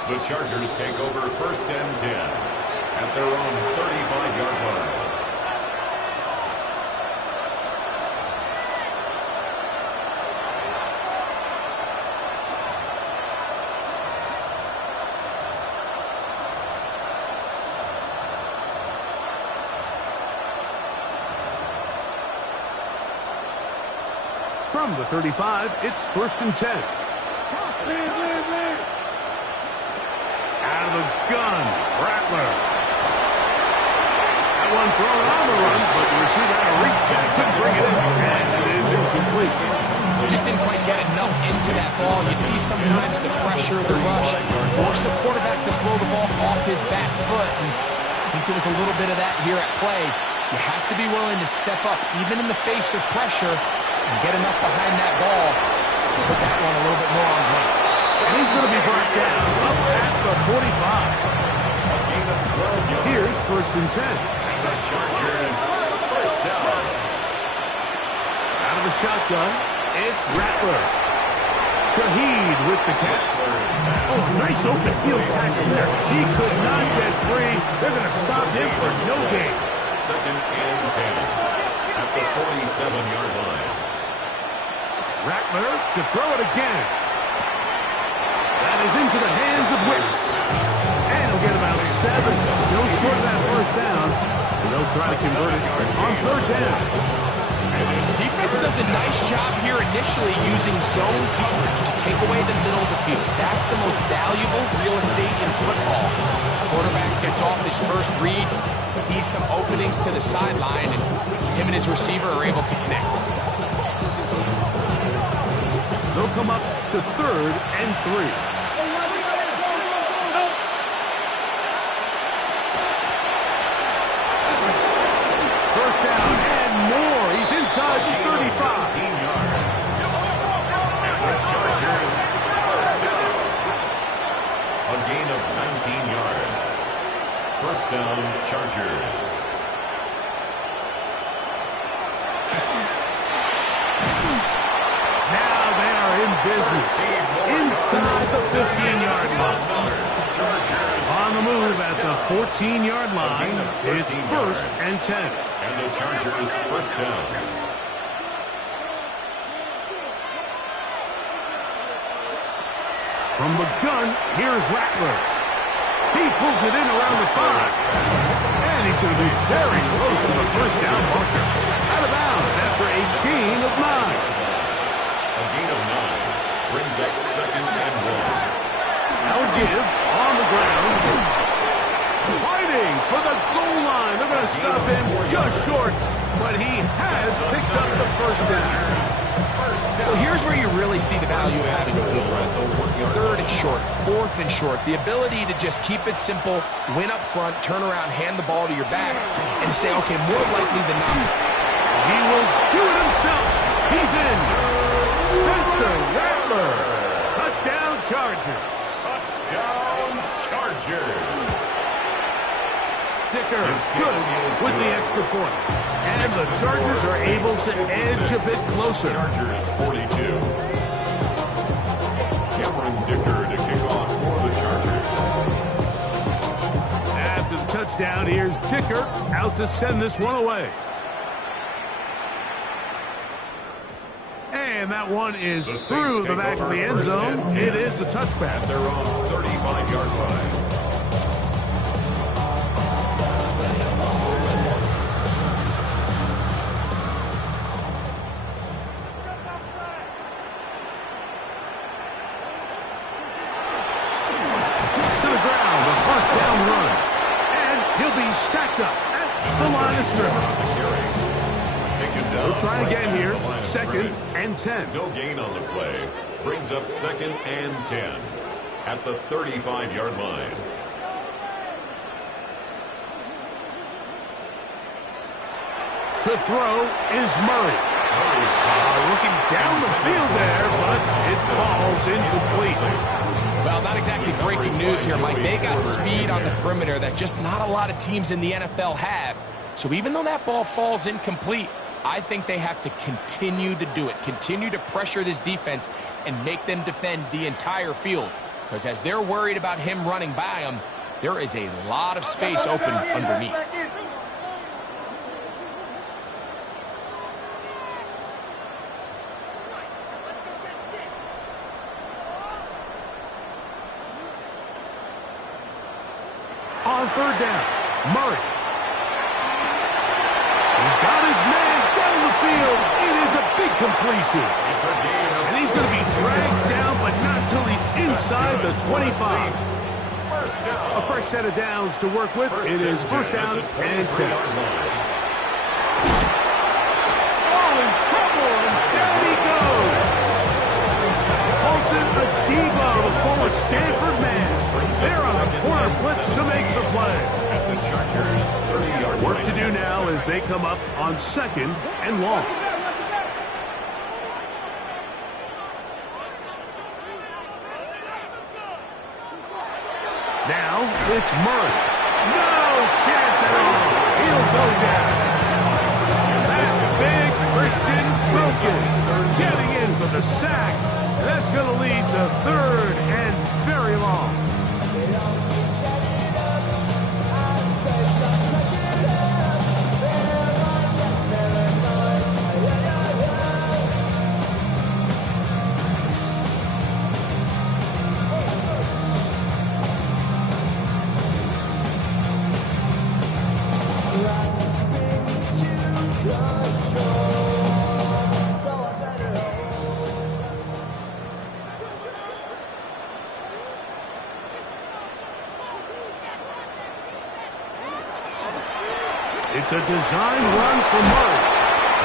The Chargers take over 1st and 10 at their own 35-yard line. From the 35, it's 1st and 10. Out of the gun, Rattler. That one thrown on the run, but the receiver had to reach that, couldn't bring it in, and it is incomplete. Just didn't quite get enough into that ball. You see sometimes the pressure, the rush, force a quarterback to throw the ball off his back foot, and I think there was a little bit of that here at play. You have to be willing to step up, even in the face of pressure, and get enough behind that ball to put that one a little bit more on the run. And he's going to be brought down up past the 45. Here's 1st and 10. The Chargers first down. Out of the shotgun, it's Rattler. Shaheed with the catch. Oh, nice open field tackle there. He could not get free. They're going to stop him for no gain. 2nd and 10 at the 47-yard line. Rattler to throw it again. That is into the hands of Wicks. And he'll get about 7. Still short of that first down. And they'll try to convert it on third down. Defense does a nice job here initially using zone coverage to take away the middle of the field. That's the most valuable real estate in football. Quarterback gets off his first read, sees some openings to the sideline, and him and his receiver are able to connect. They'll come up to 3rd and 3. First down and more. He's inside the 35. 19 yards. And the Chargers first down. A gain of 19 yards. First down, Chargers. Now they are in business. Inside the 15-yard line. On the move at the 14-yard line. It's 1st and 10. And the Chargers first down. From the gun, here's Rattler. He pulls it in around the 5. And he's going to be very close to the first down marker. Out of bounds after a gain of 9. A gain of 9 brings up 2nd and 1. Now a give on the ground. Fighting for the goal line. They're going to stop him just short, but he has picked up the first down. Well, here's where you really see the value of having a good run. 3rd and short, 4th and short. The ability to just keep it simple, win up front, turn around, hand the ball to your back, and say, okay, more likely than not. He will do it himself. He's in. Spencer Rattler. Touchdown, Chargers. Touchdown, Chargers. Dicker good with the extra point. And the Chargers are able to edge a bit closer. Chargers 42. Cameron Dicker to kick off for the Chargers. After the touchdown, here's Dicker out to send this one away. And that one is through the back of the end zone. It is a touchback. They're on 35-yard line. Stacked up at the line of scrimmage. We'll try again here. 2nd and 10. No gain on the play. Brings up 2nd and 10 at the 35-yard line. To throw is Murray. Looking down the field there, but it falls incomplete. Well, not exactly breaking news here, Mike. They got speed on the perimeter that just not a lot of teams in the NFL have. So even though that ball falls incomplete, I think they have to continue to do it. Continue to pressure this defense and make them defend the entire field. Because as they're worried about him running by them, there is a lot of space open underneath. On 3rd down, Murray. He's got his man down the field. It is a big completion. And he's going to be dragged down, but not till he's inside the 25. A fresh set of downs to work with. It is 1st down and 10. Oh, in trouble, and down he goes. Paulson Adebo, the former Stanford man. They're on a corner blitz to make the play. At the Chargers 30-yard line. Work to do now as they come up on 2nd and long. Now it's Murray. No chance at all. He'll go down. That big Christian Wilkins getting in for the sack. That's going to lead to 3rd and very long. It's a design run for Murray.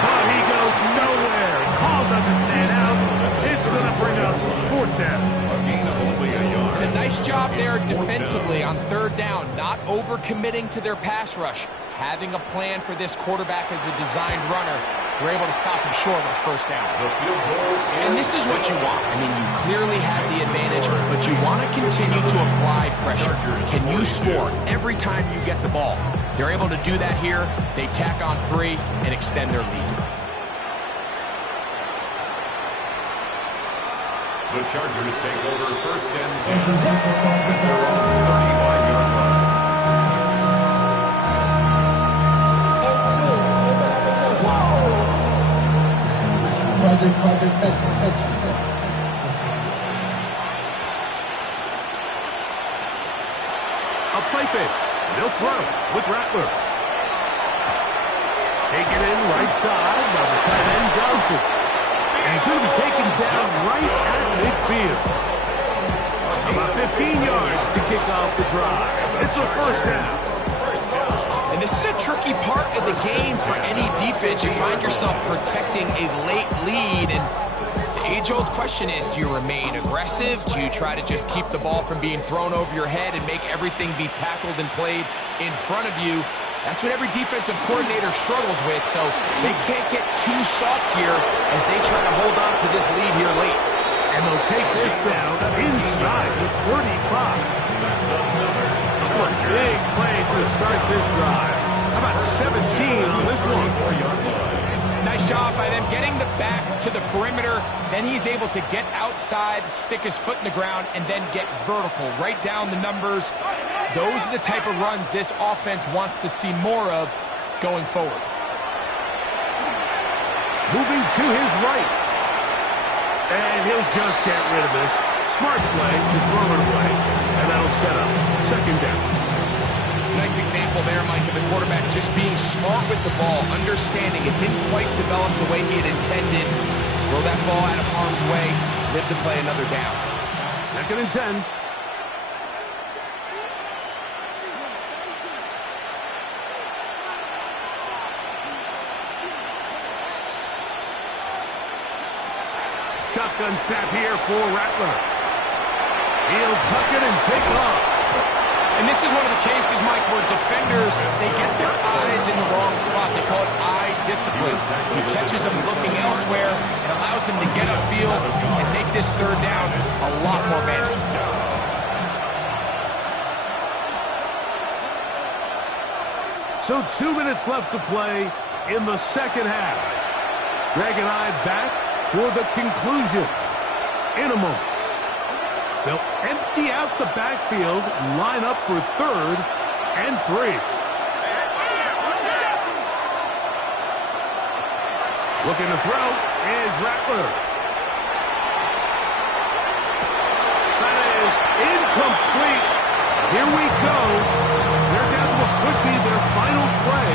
But he goes nowhere. Call doesn't pan out. It's going to bring up fourth down. A gain of only a yard. And a nice job there defensively on third down, not overcommitting to their pass rush. Having a plan for this quarterback as a designed runner, we're able to stop him short of a first down. And this is what you want. I mean, you clearly have the advantage, but you want to continue to apply pressure. Can you score every time you get the ball? They're able to do that here. They tack on 3 and extend their lead. The Chargers take over first and 10 at their own 35-yard line. Project Messi. A play fake. They'll throw with Rattler. Taken in right side by the tight end Johnson. And he's going to be taken down right at midfield. About 15 yards to kick off the drive. It's a first down. And this is a tricky part of the game for any defense. You find yourself protecting a late lead, and the age-old question is, do you remain aggressive? Do you try to just keep the ball from being thrown over your head and make everything be tackled and played in front of you? That's what every defensive coordinator struggles with, so they can't get too soft here as they try to hold on to this lead here late. And they'll take this down inside the 35. Big plays to start this drive. How about 17 on this one? Nice job by them getting the back to the perimeter. Then he's able to get outside, stick his foot in the ground, and then get vertical. Right down the numbers. Those are the type of runs this offense wants to see more of going forward. Moving to his right. And he'll just get rid of this. Smart play to throw it away. And that'll set up second down. Nice example there, Mike, of the quarterback just being smart with the ball, understanding it didn't quite develop the way he had intended. Throw that ball out of harm's way, live to play another down. Second and 10. Shotgun snap here for Rattler. He'll tuck it and take off. And this is one of the cases, Mike, where defenders, they get their eyes in the wrong spot. They call it eye discipline. He catches them looking elsewhere. It allows him to get upfield and make this third down a lot more manageable. So 2 minutes left to play in the second half. Greg and I back for the conclusion in a moment. They'll empty out the backfield, line up for third and 3. Looking to throw is Rattler. That is incomplete. Here we go. They're down to what could be their final play.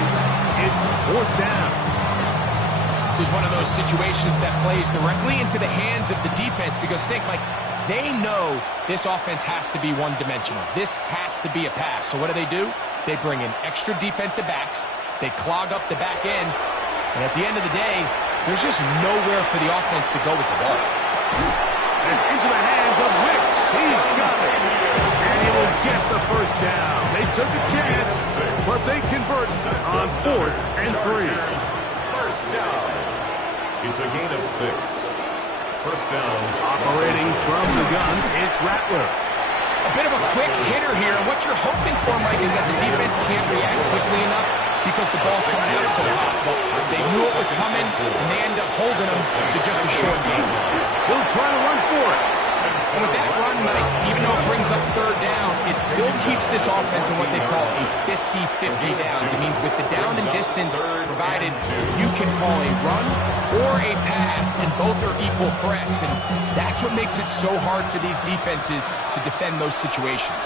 It's fourth down. This is one of those situations that plays directly into the hands of the defense because think, Mike, they know this offense has to be one-dimensional. This has to be a pass. So what do? They bring in extra defensive backs. They clog up the back end. And at the end of the day, there's just nowhere for the offense to go with the ball. And it's into the hands of Wicks. He's got it. And he will get the first down. They took a chance, but they convert on fourth and 3. First down. It's a gain of 6. First down. Operating from the gun, it's Rattler. A bit of a quick hitter here. And what you're hoping for, Mike, is that the defense can't react quickly enough because the ball's coming out so hot. But they knew it was coming, and they end up holding them to just a short game. He'll try to run for it. And with that run, Mike, even though it brings up third down, it still keeps this offense in what they call a 50-50 downs. It means with the down and distance provided, you can call a run or a pass, and both are equal threats. And that's what makes it so hard for these defenses to defend those situations.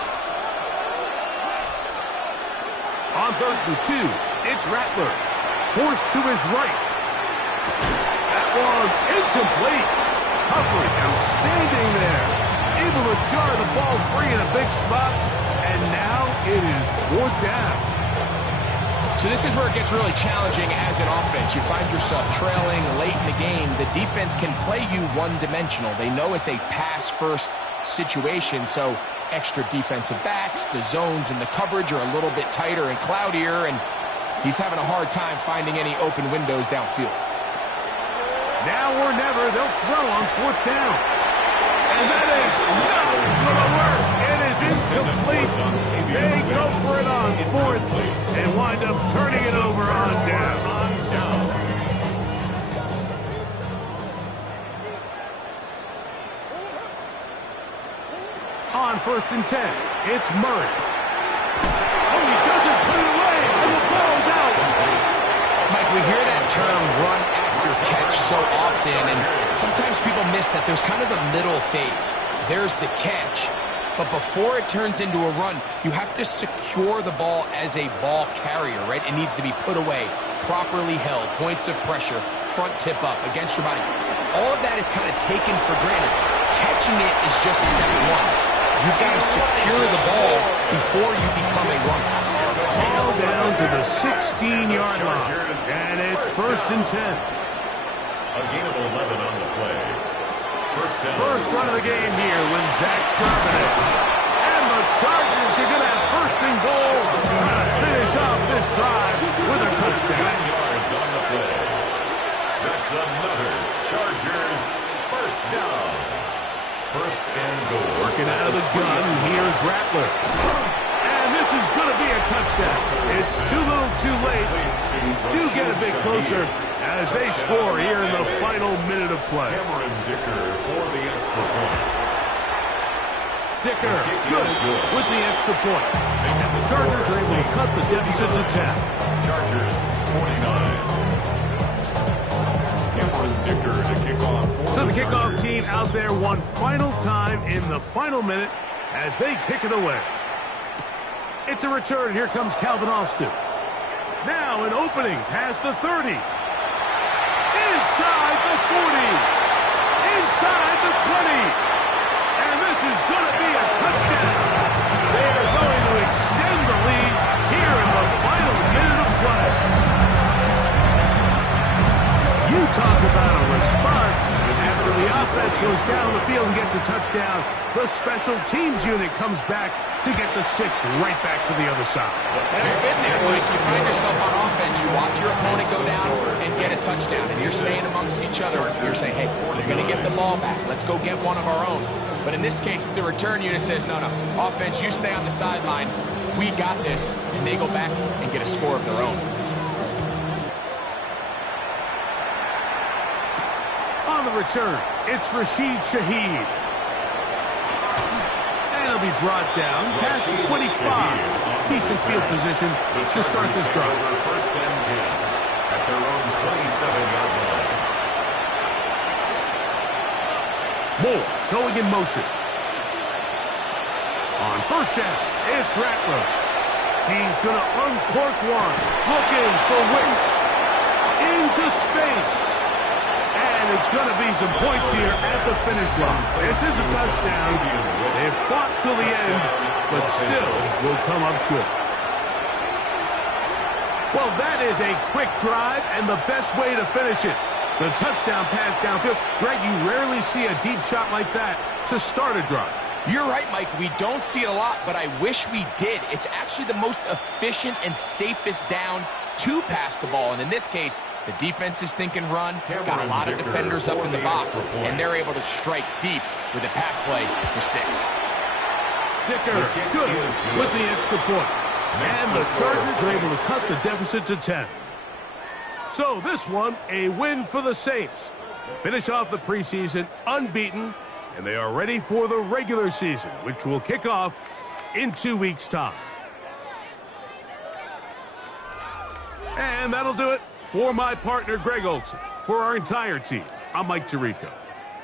On third and 2, it's Rattler. Forced to his right. That one incomplete. Coverage outstanding there. Able to jar the ball free in a big spot. And now it is fourth down. So this is where it gets really challenging as an offense. You find yourself trailing late in the game. The defense can play you one-dimensional. They know it's a pass-first situation, so extra defensive backs, the zones and the coverage are a little bit tighter and cloudier, and he's having a hard time finding any open windows downfield. Now or never, they'll throw on 4th down. And that is not going to work. It is incomplete. They go for it on 4th and wind up turning it over on down. On 1st and 10, it's Murray. Oh, he doesn't put it away, and the ball's out. Mike, we hear that term run after catch so often, and sometimes people miss that there's kind of a middle phase. There's the catch, but before it turns into a run, you have to secure the ball as a ball carrier, right? It needs to be put away, properly held, points of pressure, front tip up against your body. All of that is kind of taken for granted. Catching it is just step one. You've got to secure the ball before you become a runner. Ball down to the 16-yard line, and it's 1st and 10. A gain of 11 on the play. First run of the game here with Zach Charbonnet. And the Chargers are going to have 1st and goal to finish off this drive with a touchdown. 10 yards on the play. That's another Chargers 1st down. 1st and goal. Working out of the gun, here's Rattler. And this is going to be a touchdown. It's too little too late. Do get a bit closer as they score here in the final minute of play. Cameron Dicker for the extra point. Dicker, good with the extra point. And the Chargers are able to cut the deficit to 10. Chargers 49. Cameron Dicker to kick off for So the kickoff team out there one final time in the final minute as they kick it away. It's a return. Here comes Calvin Austin. Now an opening past the 30. Inside the 40. Inside the 20. And this is going to be a touchdown. They are going to extend the lead here in the final minute of play. You talk about a response. After the offense goes down the field and gets a touchdown, the special teams unit comes back to get the 6 right back for the other side. And you've been there, Mike. You find yourself on offense, you watch your opponent go down and get a touchdown, and you're saying amongst each other, you're saying, hey, we're going to get the ball back. Let's go get one of our own. But in this case, the return unit says, no, offense, you stay on the sideline. We got this. And they go back and get a score of their own. On the return, it's Rashid Shaheed. And he'll be brought down past the 25. Decent field position to start this drive. 1st and 10 at their own 27-yard line. Moore going in motion. On 1st down, it's Rattler. He's going to uncork one. Looking for Wicks. Into space. And it's going to be some points here at the finish line. This is a touchdown. They've fought till the end, but still will come up short. Well, that is a quick drive and the best way to finish it. The touchdown pass downfield. Greg, you rarely see a deep shot like that to start a drive. You're right, Mike. We don't see it a lot, but I wish we did. It's actually the most efficient and safest down to pass the ball. And in this case, the defense is thinking run, got a lot of defenders up in the box, and they're able to strike deep with a pass play for 6. Dicker, good with the extra point. And the Chargers are able to cut the deficit to 10. So this one, a win for the Saints. Finish off the preseason unbeaten, and they are ready for the regular season, which will kick off in 2 weeks' time. And that'll do it for my partner, Greg Olson. For our entire team, I'm Mike Tirico.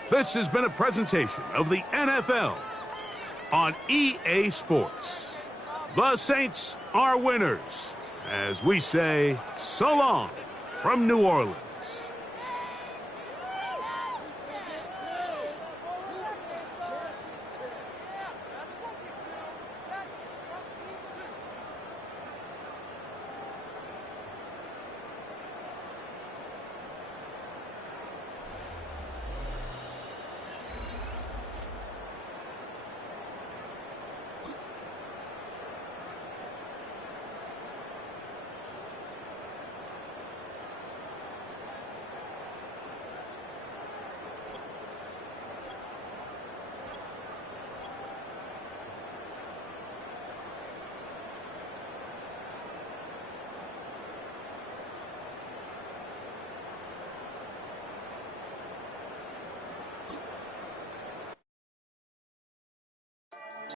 This has been a presentation of the NFL on EA Sports. The Saints are winners, as we say so long from New Orleans.